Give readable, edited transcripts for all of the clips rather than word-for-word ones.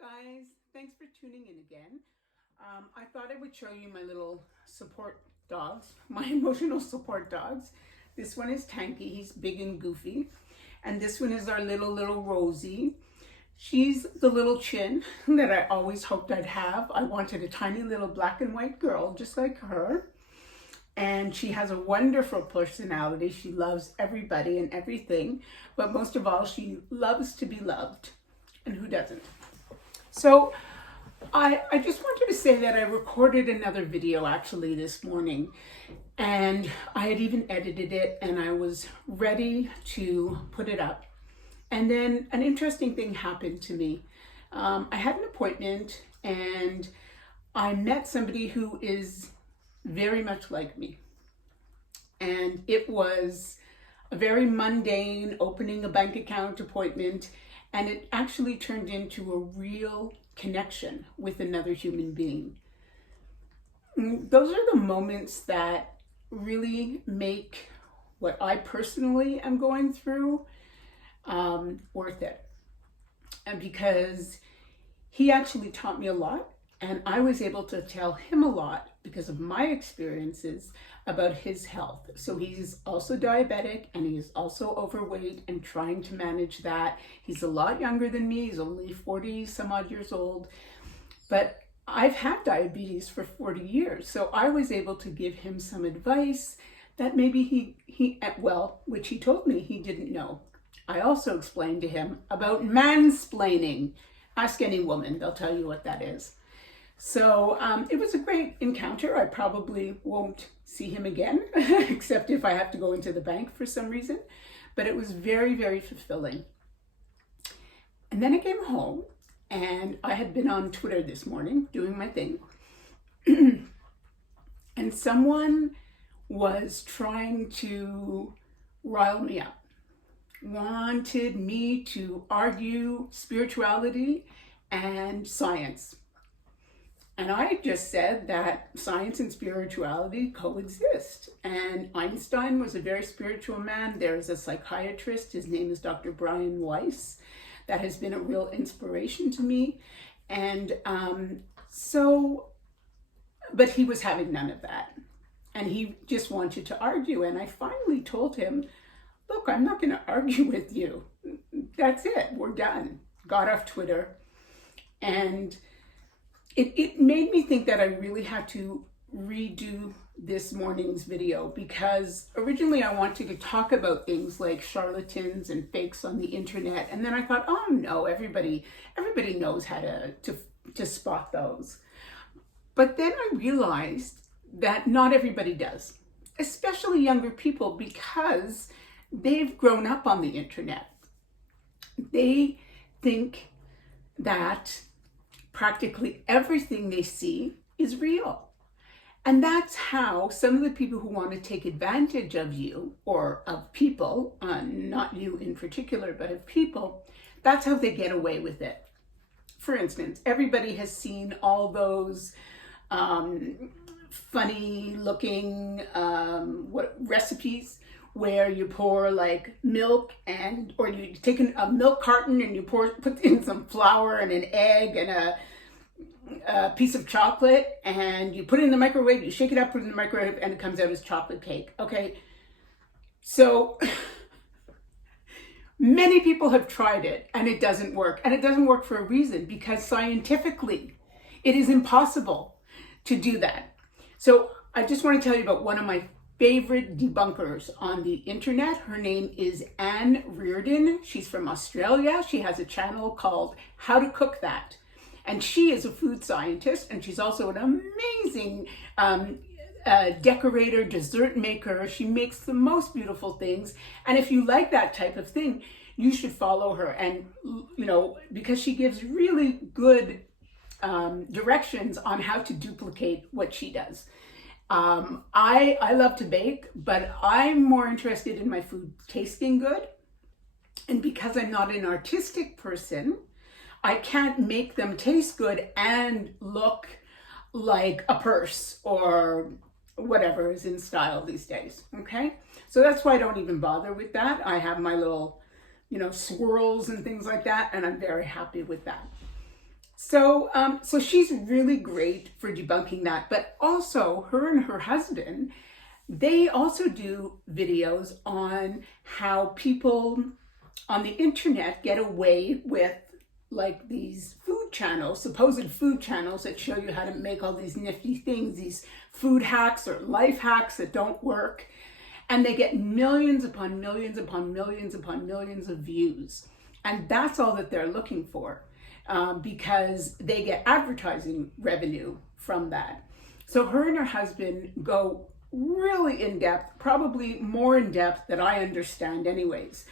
Guys, thanks for tuning in again. I thought I would show you my little support dogs, my emotional support dogs. This one is Tanky, he's big and goofy. And this one is our little Rosie. She's the little chin that I always hoped I'd have. I wanted a tiny little black and white girl just like her. And she has a wonderful personality. She loves everybody and everything, but most of all, she loves to be loved. And who doesn't? So I just wanted to say that I recorded another video actually this morning, and I had even edited it and I was ready to put it up. And then an interesting thing happened to me. I had an appointment and I met somebody who is very much like me. And it was a very mundane opening a bank account appointment, and it actually turned into a real connection with another human being. Those are the moments that really make what I personally am going through worth it. And because he actually taught me a lot, and I was able to tell him a lot because of my experiences about his health. So he's also diabetic and he's also overweight and trying to manage that. He's a lot younger than me. He's only 40 some odd years old. But I've had diabetes for 40 years. So I was able to give him some advice that maybe which he told me he didn't know. I also explained to him about mansplaining. Ask any woman, they'll tell you what that is. So it was a great encounter. I probably won't see him again, except if I have to go into the bank for some reason. But it was very, very fulfilling. And then I came home, and I had been on Twitter this morning doing my thing. And someone was trying to rile me up, wanted me to argue spirituality and science. And I just said that science and spirituality coexist. And Einstein was a very spiritual man. There's a psychiatrist, his name is Dr. Brian Weiss, that has been a real inspiration to me. And but he was having none of that. And he just wanted to argue. And I finally told him, look, I'm not going to argue with you. That's it. We're done. Got off Twitter. And it made me think that I really had to redo this morning's video, because originally I wanted to talk about things like charlatans and fakes on the internet. And then I thought, oh no, everybody knows how to spot those. But then I realized that not everybody does, especially younger people, because they've grown up on the internet. They think that practically everything they see is real. And that's how some of the people who want to take advantage of you, or of people, not you in particular, but of people, that's how they get away with it. For instance, everybody has seen all those funny looking recipes where you pour like milk or you take a milk carton and you put in some flour and an egg and a piece of chocolate, and you put it in the microwave, you shake it up, put it in the microwave, and it comes out as chocolate cake. Okay, so many people have tried it and it doesn't work. And it doesn't work for a reason, because scientifically it is impossible to do that. So I just want to tell you about one of my favorite debunkers on the internet. Her name is Anne Reardon. She's from Australia. She has a channel called How to Cook That. And she is a food scientist, and she's also an amazing decorator, dessert maker. She makes the most beautiful things. And if you like that type of thing, you should follow her. And, because she gives really good directions on how to duplicate what she does. I love to bake, but I'm more interested in my food tasting good. And because I'm not an artistic person, I can't make them taste good and look like a purse or whatever is in style these days, okay? So that's why I don't even bother with that. I have my little, swirls and things like that, and I'm very happy with that. So she's really great for debunking that. But also, her and her husband, they also do videos on how people on the internet get away with like these food channels, supposed food channels that show you how to make all these nifty things, these food hacks or life hacks that don't work. And they get millions upon millions upon millions upon millions of views. And that's all that they're looking for, because they get advertising revenue from that. So her and her husband go really in depth, probably more in depth than I understand anyways,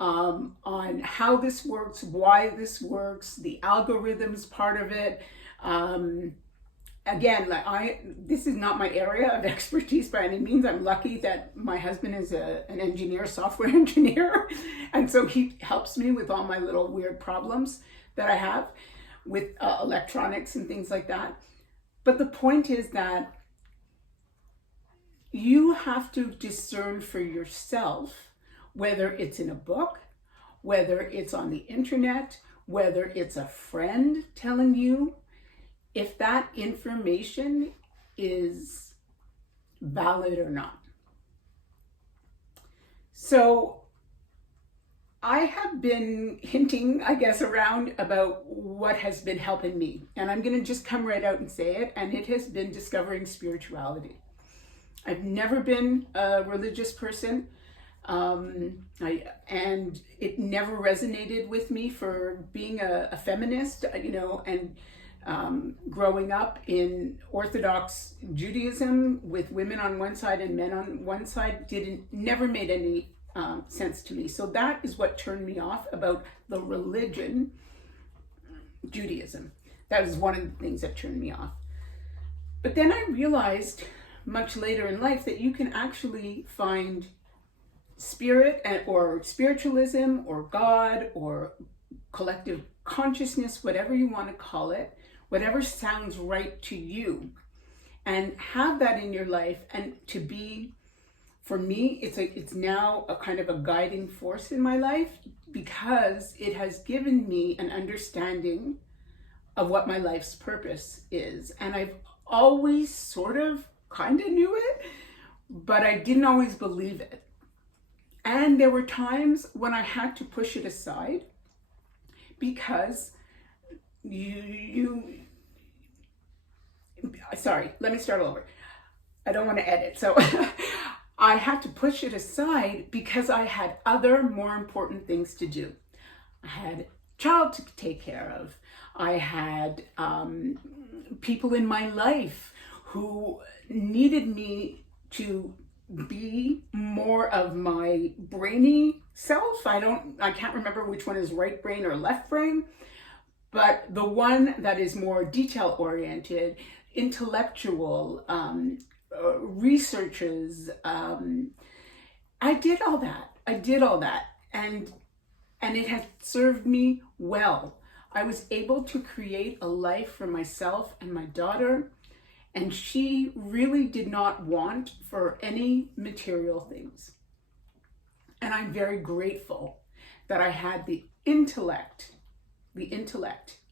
on how this works, why this works, the algorithms part of it. Again, this is not my area of expertise by any means. I'm lucky that my husband is an engineer, software engineer, and so he helps me with all my little weird problems that I have with electronics and things like that. But the point is that you have to discern for yourself whether it's in a book, whether it's on the internet, whether it's a friend telling you, if that information is valid or not. So I have been hinting, I guess, around about what has been helping me. And I'm going to just come right out and say it. And it has been discovering spirituality. I've never been a religious person. And it never resonated with me for being a feminist, and growing up in Orthodox Judaism with women on one side and men on one side never made any sense to me. So that is what turned me off about the religion, Judaism. That was one of the things that turned me off. But then I realized much later in life that you can actually find spirit or spiritualism or God or collective consciousness, whatever you want to call it, whatever sounds right to you, and have that in your life. And to be, for me, it's now a kind of a guiding force in my life, because it has given me an understanding of what my life's purpose is. And I've always sort of kind of knew it, but I didn't always believe it. And there were times when I had to push it aside, because sorry, let me start over. I don't want to edit. So I had to push it aside because I had other more important things to do. I had a child to take care of. I had people in my life who needed me to be more of my brainy self. I can't remember which one is right brain or left brain, but the one that is more detail oriented, intellectual, researches. I did all that. And it has served me well. I was able to create a life for myself and my daughter, and she really did not want for any material things. And I'm very grateful that I had the intellect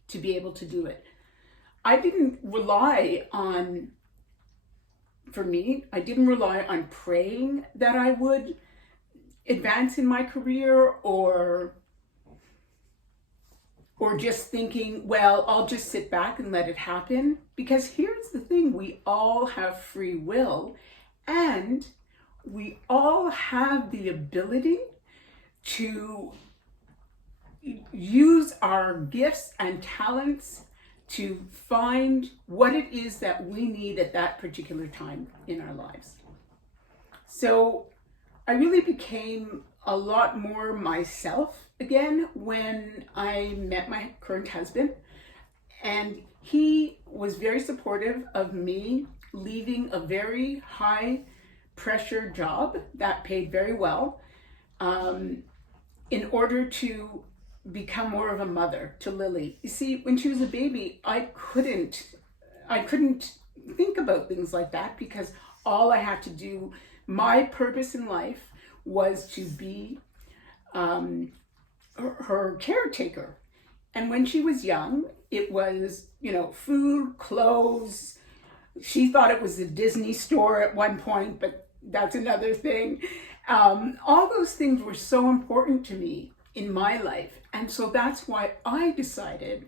to be able to do it. I didn't rely on praying that I would advance in my career, or just thinking, well, I'll just sit back and let it happen. Because here's the thing, we all have free will, and we all have the ability to use our gifts and talents to find what it is that we need at that particular time in our lives. So I really became a lot more myself again when I met my current husband, and he was very supportive of me leaving a very high pressure job that paid very well, in order to become more of a mother to Lily. You see, when she was a baby, I couldn't think about things like that, because all I had to do, my purpose in life was to be her caretaker. And when she was young, it was, food, clothes. She thought it was a Disney store at one point, but that's another thing. All those things were so important to me in my life. And so that's why I decided,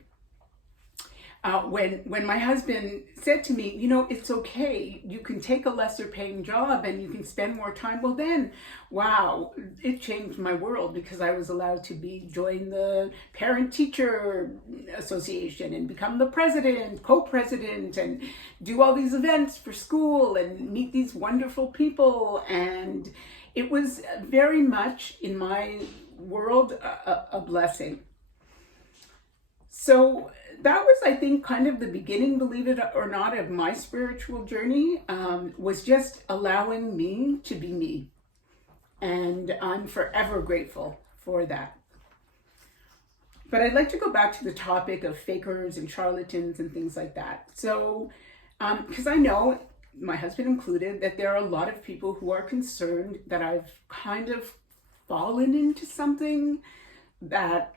when my husband said to me, it's okay, you can take a lesser paying job and you can spend more time. Well then, wow, it changed my world, because I was allowed to join the parent teacher association and become the president, co-president, and do all these events for school and meet these wonderful people. And it was very much in my world a blessing. So that was, I think, kind of the beginning, believe it or not, of my spiritual journey, was just allowing me to be me. And I'm forever grateful for that. But I'd like to go back to the topic of fakers and charlatans and things like that. So, because I know, my husband included, that there are a lot of people who are concerned that I've kind of fallen into something that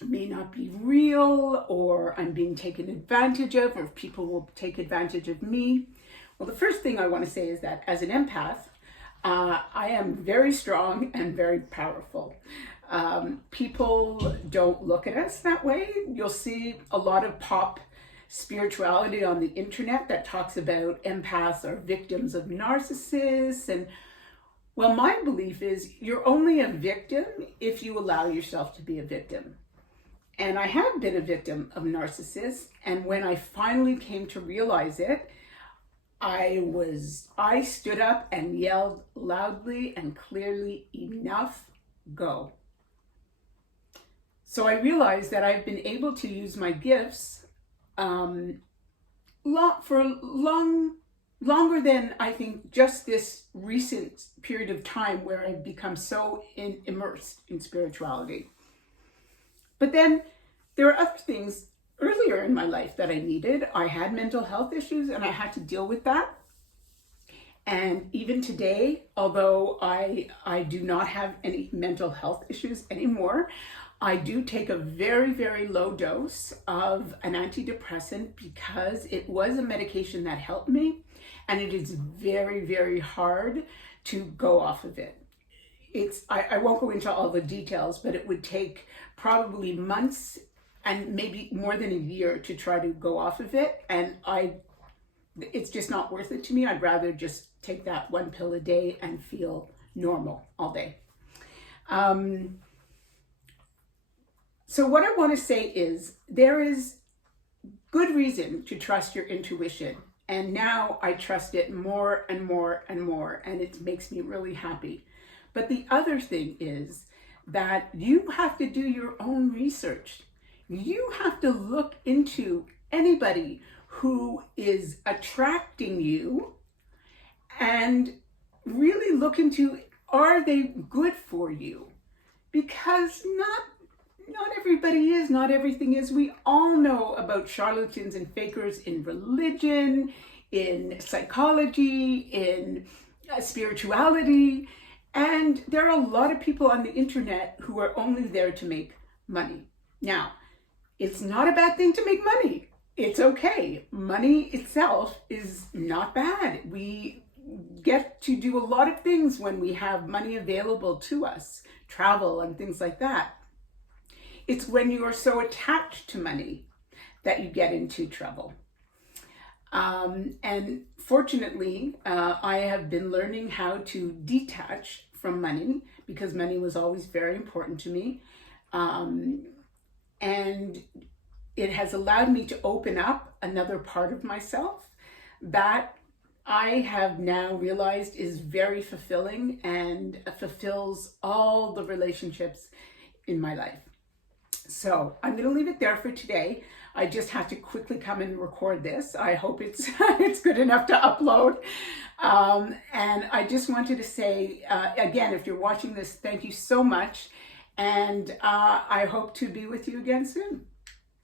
may not be real, or I'm being taken advantage of, or people will take advantage of me. Well, the first thing I want to say is that as an empath, I am very strong and very powerful. People don't look at us that way. You'll see a lot of pop spirituality on the internet that talks about empaths are victims of narcissists. And well, my belief is you're only a victim if you allow yourself to be a victim. And I have been a victim of narcissists. And when I finally came to realize it, I stood up and yelled loudly and clearly, enough, go. So I realized that I've been able to use my gifts longer than I think just this recent period of time where I've become so immersed in spirituality. But then there are other things earlier in my life that I needed. I had mental health issues and I had to deal with that. And even today, although I do not have any mental health issues anymore, I do take a very, very low dose of an antidepressant because it was a medication that helped me, and it is very, very hard to go off of it. I won't go into all the details, but it would take probably months and maybe more than a year to try to go off of it. And it's just not worth it to me. I'd rather just take that one pill a day and feel normal all day. So what I want to say is there is good reason to trust your intuition. And now I trust it more and more and more, and it makes me really happy. But the other thing is that you have to do your own research. You have to look into anybody who is attracting you and really look into, are they good for you? Because not everybody is, not everything is. We all know about charlatans and fakers in religion, in psychology, in spirituality. And there are a lot of people on the internet who are only there to make money. Now, it's not a bad thing to make money. It's okay. Money itself is not bad. We get to do a lot of things when we have money available to us, travel and things like that. It's when you are so attached to money that you get into trouble. And fortunately, I have been learning how to detach from money because money was always very important to me. And it has allowed me to open up another part of myself that I have now realized is very fulfilling and fulfills all the relationships in my life. So I'm going to leave it there for today. I just had to quickly come and record this. I hope it's good enough to upload. And I just wanted to say, again, if you're watching this, thank you so much. And I hope to be with you again soon.